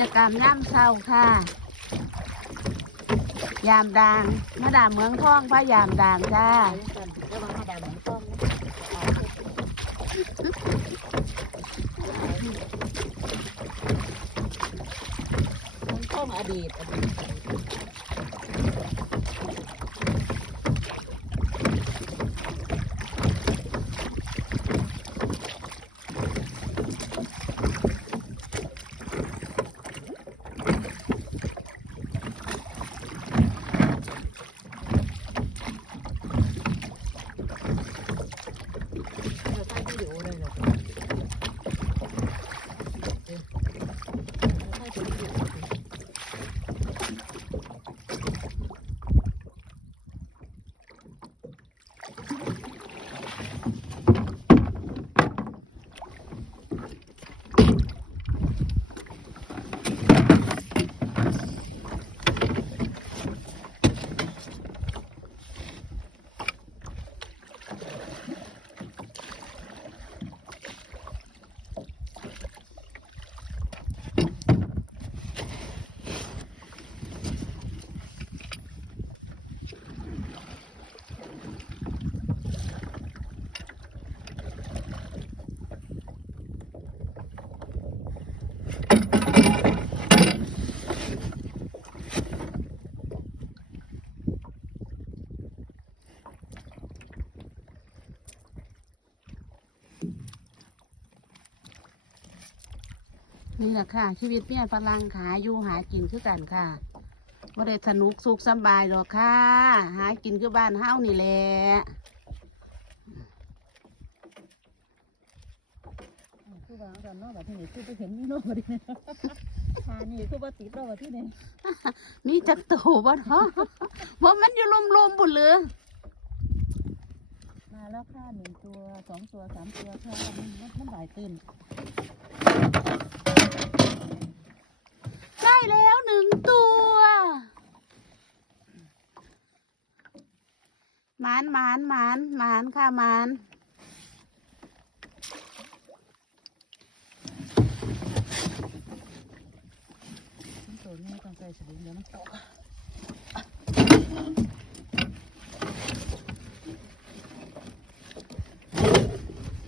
จกรรมย่ำเช้าค่ะ ยามด่างมาดามเมืองทองพระยามด่างจ้าอดีตงมาด่าหมอนกล้องมันกล้องอดีตอดีต เราสร้างวิดีโอเลยเหรอเออเราสร้างวิดีโอเลย นี่แหละค่ะ ชีวิตเนี่ยฝรั่งขายอยู่หากินคือกันค่ะว่าได้สนุกสุขสบายหรอกค่ะ หากินคือบ้านเฮ้านี่แหละคือวางกันนาะแบบที่นี่คือไปเห็นนี่นาะแบบนี้ทานี่คือว่าติดนาะแบบที่นี่มีจักโตบ่เนาะว่ามันอยู่รวมๆบุญเลยมาแล้วค่ะหนึ่งตัวสองตัวสามตัวค่ะมันมันหลายตื่น ได้แล้วหนึ่งตัวหมานหมานหมานหมานค่ะหมานมันตัวนี้ต้องใส่สลิงเดี๋ยวมันตก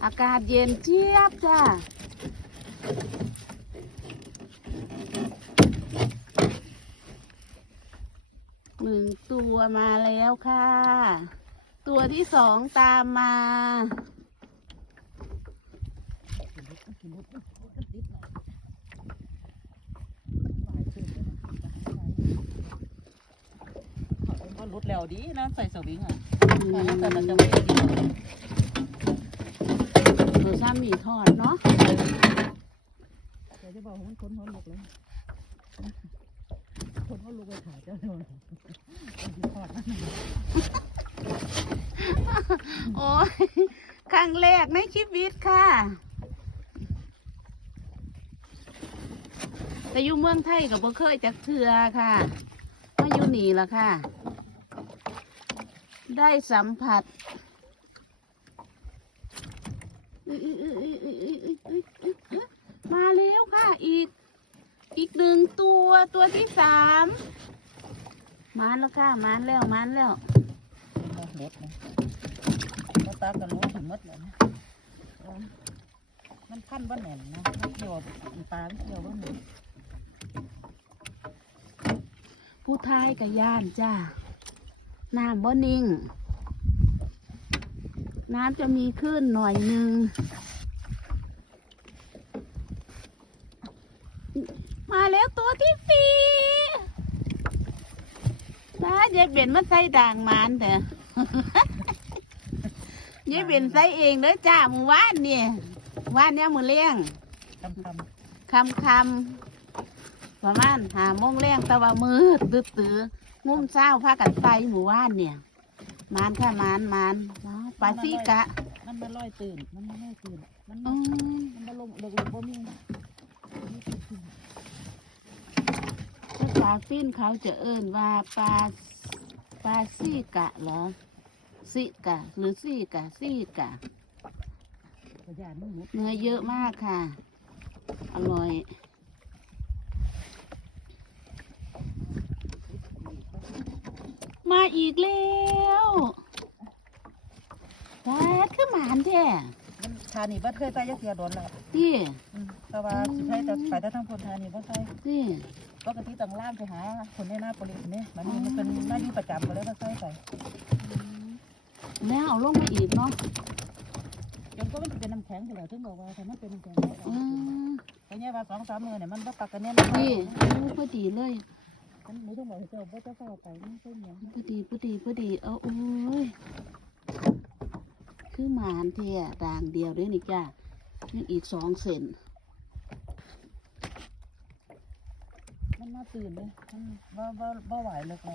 อากาศเย็นเจี๊ยบจ้าหนึ่ง ตัวมาแล้วค่ะ ตัวที่สองตามมากินรถกินรถมันติดหน่อยหลายตื่นเลยนะเขาเป็นว่ารถแล้วดีนะใส่สวิงอะแต่เราจะไม่ได้กินตัวซ้ำมีทอดเนาะเดี๋ยวจะบอกว่ามันคนหัวลุกเลย คนเขาลูกไปขายเจ้าโน่นทอนโอ้ยครั้งแรกในชีวิตค่ะ แต่อยู่เมืองไทยกับบ่เคยจักเทือค่ะ มาอยู่นี่ละค่ะ ได้สัมผัสมาแล้วค่ะ อีก อีกหนึ่งตัวตัวที่สามมานแล้วค่ะมานแล้วมานแล้วเด็ดนะก็ตากันรู้ถึงมดเลยนะมันพันว่าแหน่นนะมันเกี่ยวตาเกี่ยวว่าแหน่นผู้ทายกับย่านจ้าน้ำบ่นิ่ง น้ำจะมีขึ้นหน่อยหนึง มาแล้วตัวที่สี่จ้ายายเบนมาใส่ด่างหมานแต่ยายเบนใส่เองเด้อจ้ามือวานเนี่ยว่านเนี่ยมือเลี้ยงคำคคำคำประมาณหาโมงแรงแต่ว่ามืดตื้อตื้องุ้มเช้าพากันใส่หมู่บ้านเนี่ยมานค่ะมานมานอ๋อปลาซีกะำมันมาลอยตื่นมันมาลอยตื่นมันอืมามมันมาลงเด็กบ่มีาฟินเขาจะเอิ้นว่าปลาปลาซีกะเหรอซีกะ หรือซีกะซีกะเนื้อเยอะมากค่ะ อร่อยมาอีกแล้วตาขึ้นหมานแท้ทานี่บ้านเคยใส่ยัเสียโดนแล้วที่แต่ว่าใช่แต่ไปแต่ทางคนทานี่บ้านใส่ที่ปกติต้องล่ามไปหาคนในหน้าโปลิสนี่มันนี่มันเป็นมาอยู่ประจำก็เลยบ่ใช่ไปแล้วเอาลงมาอีกเนาะจนก็มันสิเป็นน้ำแข็งไปแล้วถึงบอกว่าถ้ามันเป็นน้ำแข็งได้อืมเพราะเนี่ยว่าสองสามมื้อเนี่ยมันบ่ปักกันแน่นนี่โอ้พอดีเลยมันไม่ต้องบอกให้เจ้าบ่จะเข้าไปมันเป็นหยังพอดีพอดีพอดีเอาโอ้ยคือหมานเทียด่างเดียวด้วยนี่จ้ายังอีกสองเซน มาตื่นเลยมันบ่บ่บ่ไหวเลยก็